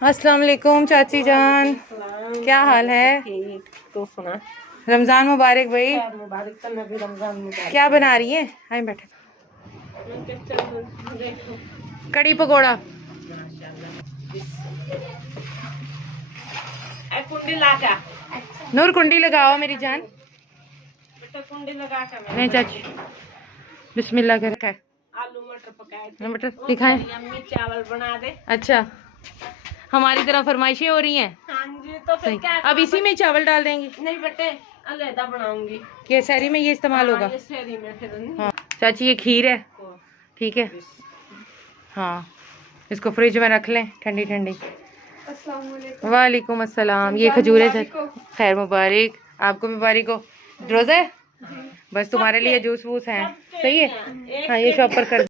अस्सलाम वालेकुम चाची जान, क्या हाल है? ठीक। तो सुना, रमजान मुबारक भाई। मुबारक करना भी रमजान मुबारक। क्या बना रही है? आए बैठे। देखो कड़ी पकोड़ा। कुंडी लागा। नूर कुंडी लगाओ मेरी जान। बेटा कुंडी लगा कर नहीं चाची, बिस्मिल्लाह कर रखा है। आलू मटर पकाए थे। मटर दिखाएं। अम्मी चावल बना दे। अच्छा, हमारी तरह फरमाइशें हो रही हैं। हाँ जी, तो फिर क्या अब इसी में चावल डाल देंगे। नहीं बेटे, अलहदा बनाऊंगी। ये शहरी में ये इस्तेमाल होगा। ये शहरी में फिर हाँ चाची, ये खीर है, ठीक है। हाँ, इसको फ्रिज में रख लें ठंडी ठंडी। वालेकुम अस्सलाम। ये खजूर है, खैर मुबारक, आपको भी मुबारक हो। रोज़ा है? बस तुम्हारे लिए जूस वूस है, सही है। हाँ, ये शॉप पर कर